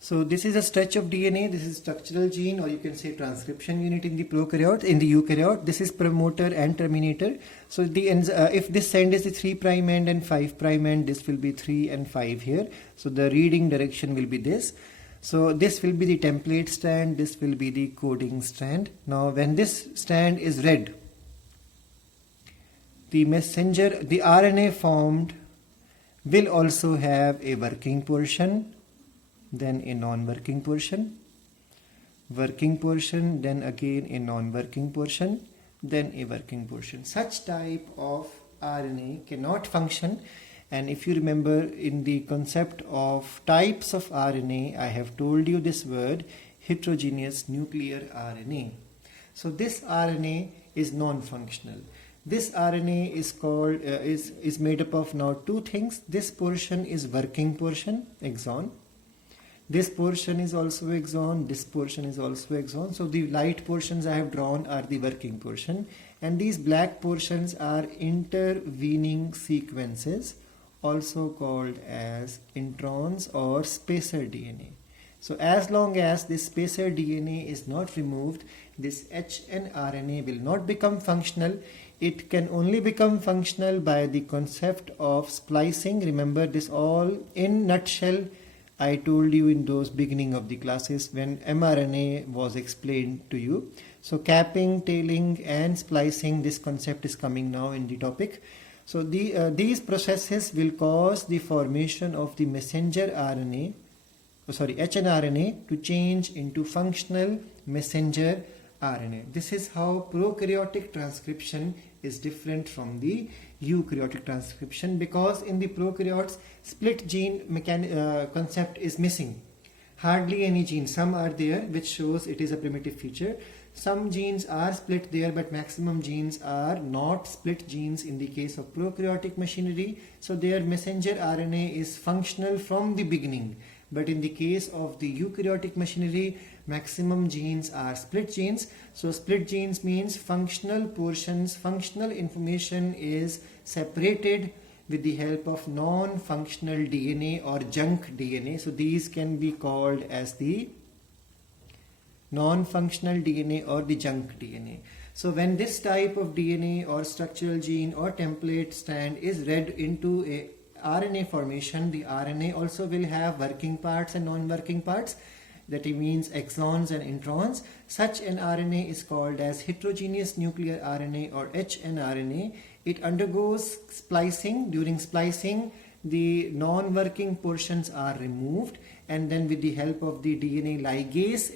So this is a stretch of DNA. This is structural gene, or you can say transcription unit in the prokaryote. In the eukaryote, this is promoter and terminator. So if this end is the 3' end and 5' end, this will be 3 and 5 here. So the reading direction will be this. So this will be the template strand. This will be the coding strand. Now when this strand is read, the RNA formed will also have a working portion, then a non-working portion, working portion, then again a non-working portion, then a working portion. Such type of RNA cannot function. And if you remember, in the concept of types of RNA, I have told you this word, heterogeneous nuclear RNA. So this RNA is non-functional. This RNA is called is made up of now two things. This portion is working portion, exon. This portion is also exon, this portion is also exon. So the light portions I have drawn are the working portion, and these black portions are intervening sequences, also called as introns or spacer DNA. So as long as this spacer DNA is not removed, this hnRNA will not become functional. It can only become functional by the concept of splicing. Remember this all in nutshell. I told you in those beginning of the classes when mRNA was explained to you. So capping, tailing and splicing, this concept is coming now in the topic. So these processes will cause the formation of the messenger RNA, hnRNA, to change into functional messenger RNA. This is how prokaryotic transcription is different from the eukaryotic transcription, because in the prokaryotes split gene concept is missing. Hardly any genes. Some are there, which shows it is a primitive feature. Some genes are split there, but maximum genes are not split genes in the case of prokaryotic machinery. So their messenger RNA is functional from the beginning. But in the case of the eukaryotic machinery, maximum genes are split genes. So split genes means functional portions, functional information is separated with the help of non-functional DNA or junk DNA. So these can be called as the non-functional DNA or the junk DNA. So when this type of DNA or structural gene or template strand is read into a RNA formation, the RNA also will have working parts and non-working parts. That means exons and introns. Such an RNA is called as heterogeneous nuclear RNA or hnRNA. It undergoes splicing. During splicing, the non-working portions are removed, and then with the help of the DNA ligase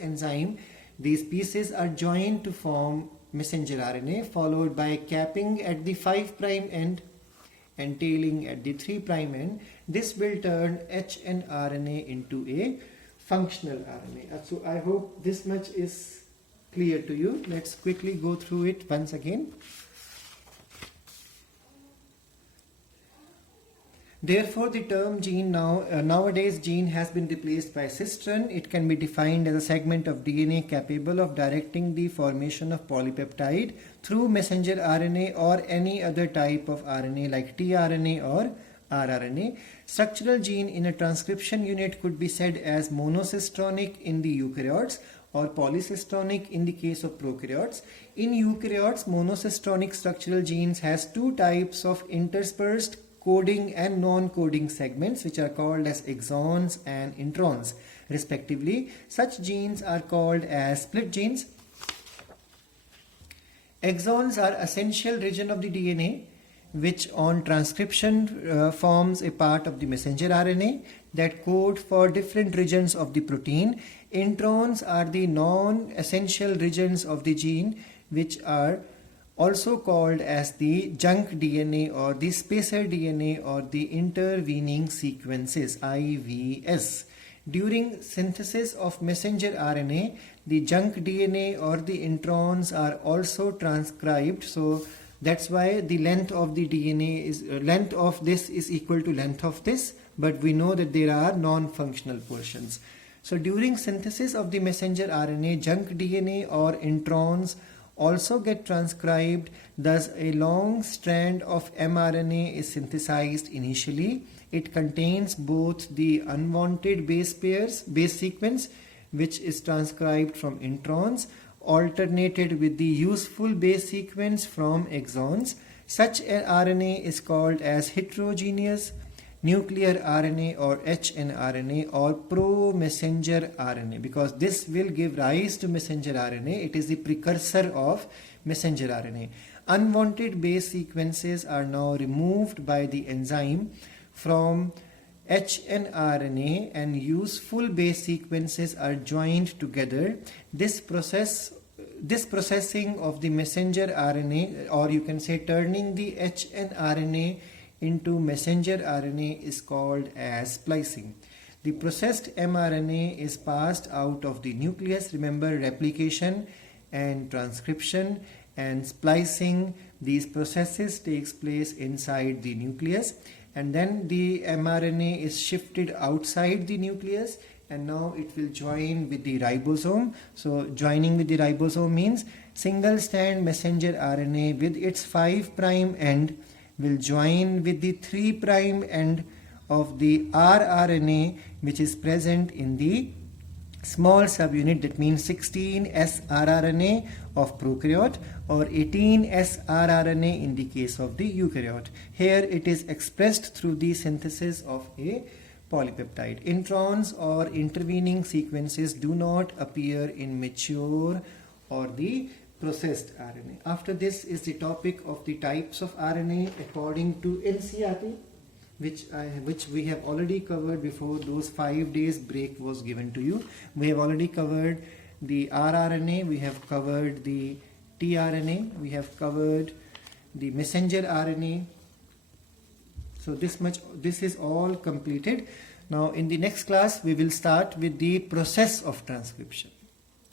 enzyme, these pieces are joined to form messenger RNA, followed by capping at the 5' end and tailing at the 3' end. This will turn hnRNA into a functional RNA. So I hope this much is clear to you. Let's quickly go through it once again. Therefore, the term gene nowadays gene has been replaced by cistern. It can be defined as a segment of DNA capable of directing the formation of polypeptide through messenger RNA or any other type of RNA like tRNA or rRNA. Structural gene in a transcription unit could be said as monocistronic in the eukaryotes or polycistronic in the case of prokaryotes. In eukaryotes, monocistronic structural genes has two types of interspersed coding and non-coding segments, which are called as exons and introns respectively. Such genes are called as split genes. Exons are essential region of the DNA which on transcription forms a part of the messenger RNA that code for different regions of the protein. Introns are the non-essential regions of the gene which are also called as the junk DNA or the spacer DNA or the intervening sequences, IVS. During synthesis of messenger RNA, the junk DNA or the introns are also transcribed. So that's why the length of the DNA is length of this is equal to length of this, but we know that there are non-functional portions. So during synthesis of the messenger RNA, junk DNA or introns also get transcribed. Thus, a long strand of mRNA is synthesized initially. It contains both the unwanted base sequence, which is transcribed from introns, alternated with the useful base sequence from exons. Such an RNA is called as heterogeneous nuclear RNA or hnRNA or pro-messenger RNA, because this will give rise to messenger RNA. It is the precursor of messenger RNA. Unwanted base sequences are now removed by the enzyme from hnRNA and useful base sequences are joined together. This processing of the messenger RNA, or you can say turning the hnRNA into messenger RNA, is called as splicing. The processed mRNA is passed out of the nucleus. Remember, replication and transcription and splicing, these processes takes place inside the nucleus, and then the mRNA is shifted outside the nucleus and now it will join with the ribosome. So joining with the ribosome means single strand messenger RNA with its 5' end will join with the 3' end of the rRNA, which is present in the small subunit, that means 16S rRNA of prokaryote or 18S rRNA in the case of the eukaryote. Here it is expressed through the synthesis of a polypeptide. Introns or intervening sequences do not appear in mature or the processed RNA. After this is the topic of the types of RNA according to NCERT, which we have already covered before those 5 days break was given to you. We have already covered the rRNA, we have covered the tRNA, we have covered the messenger RNA. So this is all completed. Now in the next class we will start with the process of transcription.